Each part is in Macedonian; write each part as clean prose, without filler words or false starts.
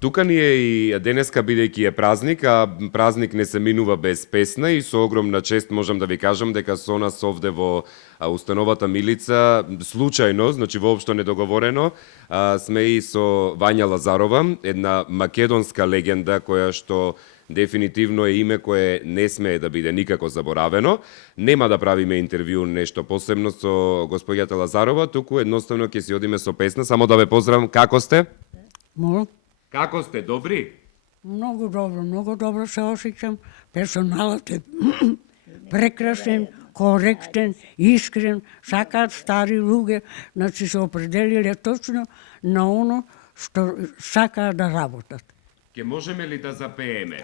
Тука ни е и денеска, бидејќи е празник, а празник не се минува без песна и со огромна чест можам да ви кажам дека со нас овде во установата Милица, случајно, значи воопшто недоговорено, сме и со Вања Лазарова, една македонска легенда која што дефинитивно е име кое не смее да биде никако заборавено. Нема да правиме интервју нешто посебно со господјата Лазарова, туку едноставно ќе си одиме со песна. Само да ве поздравам, како сте? Молам. Како сте, добри? Много добро се осеќам. Персоналот е прекрасен, коректен, искрен, сакаат стари луѓе, значи се определиле точно на оно што сакаат да работат. Ке можеме ли да запееме?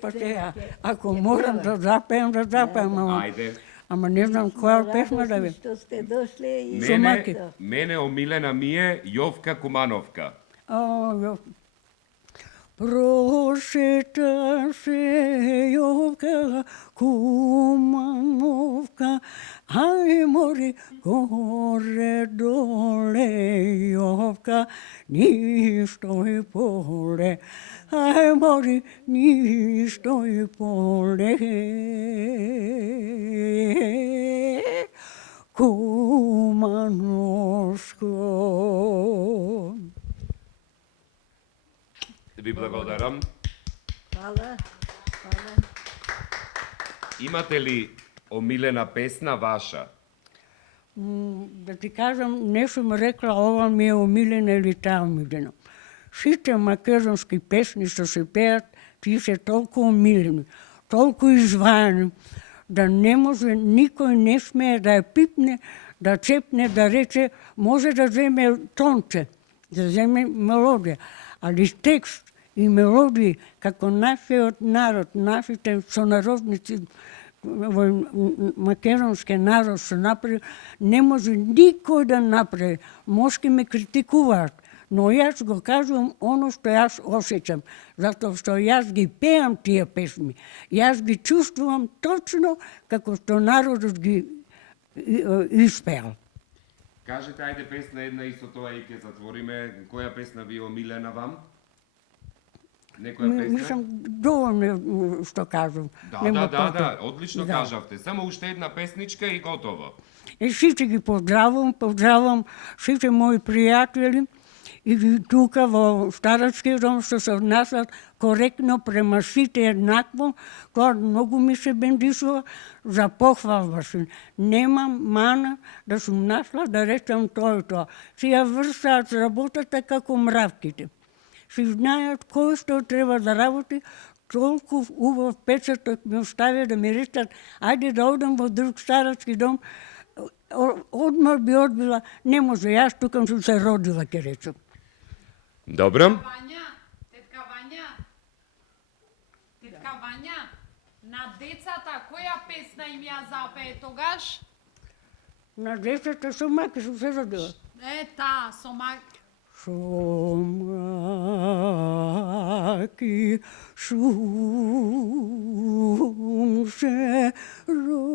Па теа, ако морам да запеам, Ајде. ама не знам која песна да ви. Што сте дошле и Мене омилена ми е Јовка Кумановка. Прошета се Јовка Кумановка, ај мори горе доле Јовка, ништо и поле, ај мори ништо и поле. Кумановско. Ви благодарам. Фала. Имате ли омилена песна ваша? Да ти кажам, не сум рекла ова ми е омилена или таа омилена. Сите македонски песни што се пеат, тие се толку омилени, толку извајани, да не може, никој не смее да ја пипне, да цепне, да рече, може да земе тонче, да земе мелодија, али текст и мелодии, како нашиот народ, нашите сонародници, во македонски народ се направи, не може никој да направи. Можки ме критикуваат, но јас го кажувам оно што јас осеќам, затоа што јас ги пеам тие песни. Јас ги чувствувам точно како што народот ги испеал. Кажете, ајде песна една и со тоа и ќе затвориме. Која песна ви е омилена вам? Некоја песна? Мислам, доволно што кажувам. Да, одлично кажавте. Само уште една песничка и готово. И сите ги поздравам сите мои пријатели и тука во старачки дом што се однасат коректно према сите еднакво, тоа многу ми се бендисува за похвалба си. Немам мана да сум нашла да речам тоа и тоа. Си ја вршаат работата како мравките. Си знаат кој што треба да работи, толку убав печаток ми оставя да ми речат, ајде да одам во друг старачки дом, одмор би одбила, не може, јас тука сум се родила, ке речам. Добро. Тетка Вања, на децата која песна им ја запее тогаш? На децата со маки сум се родила. Таа, со маки. Somaki sum se rodila,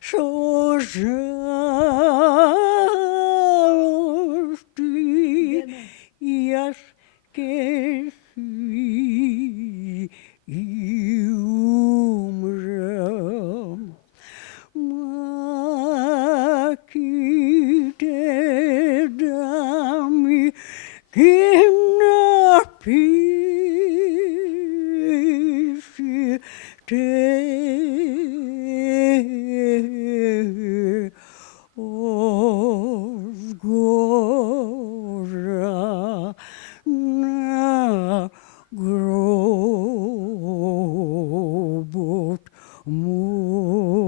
so žalosti jas ke si i umrem. Makite dami kim napisi te ozgora na grobot moj.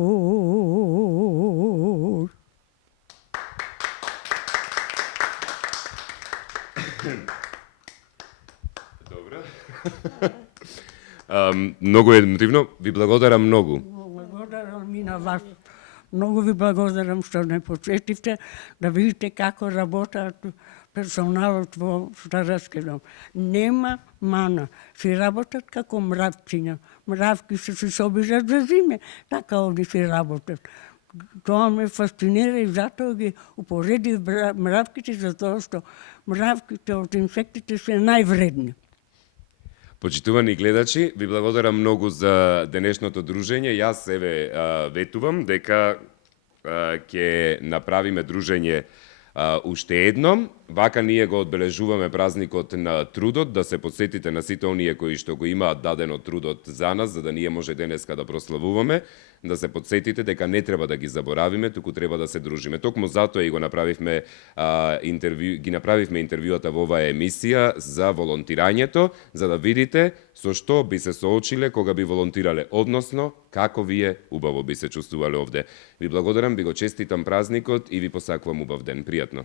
Добро. Многу емотивно, ви благодарам многу. Благодарам и на вас. Многу ви благодарам што не посетивте да видите како работат персоналот во старачки дом. Нема мана. Си работат како мравчиња. Мравки се обижат за зиме, така овде си работат. тоа ме фасцинира и затоа ги упоредив мравките, затоа што мравките од инсектите се највредни. Почитувани гледачи, ви благодарам многу за денешното дружење. Јас ветувам дека ќе направиме дружење уште едном. Вака ние го одбележуваме празникот на трудот, да се подсетите на сите оние кои што го имаат дадено трудот за нас, за да ние може денеска да прославуваме, да се подсетите дека не треба да ги заборавиме, туку треба да се дружиме. Токму затоа и го направивме интервјуата во оваа емисија за волонтирањето, за да видите со што би се соочиле кога би волонтирале, односно како вие убаво би се чувствувале овде. Ви благодарам, ви го честитам празникот и ви посакувам убав ден. Пријатно.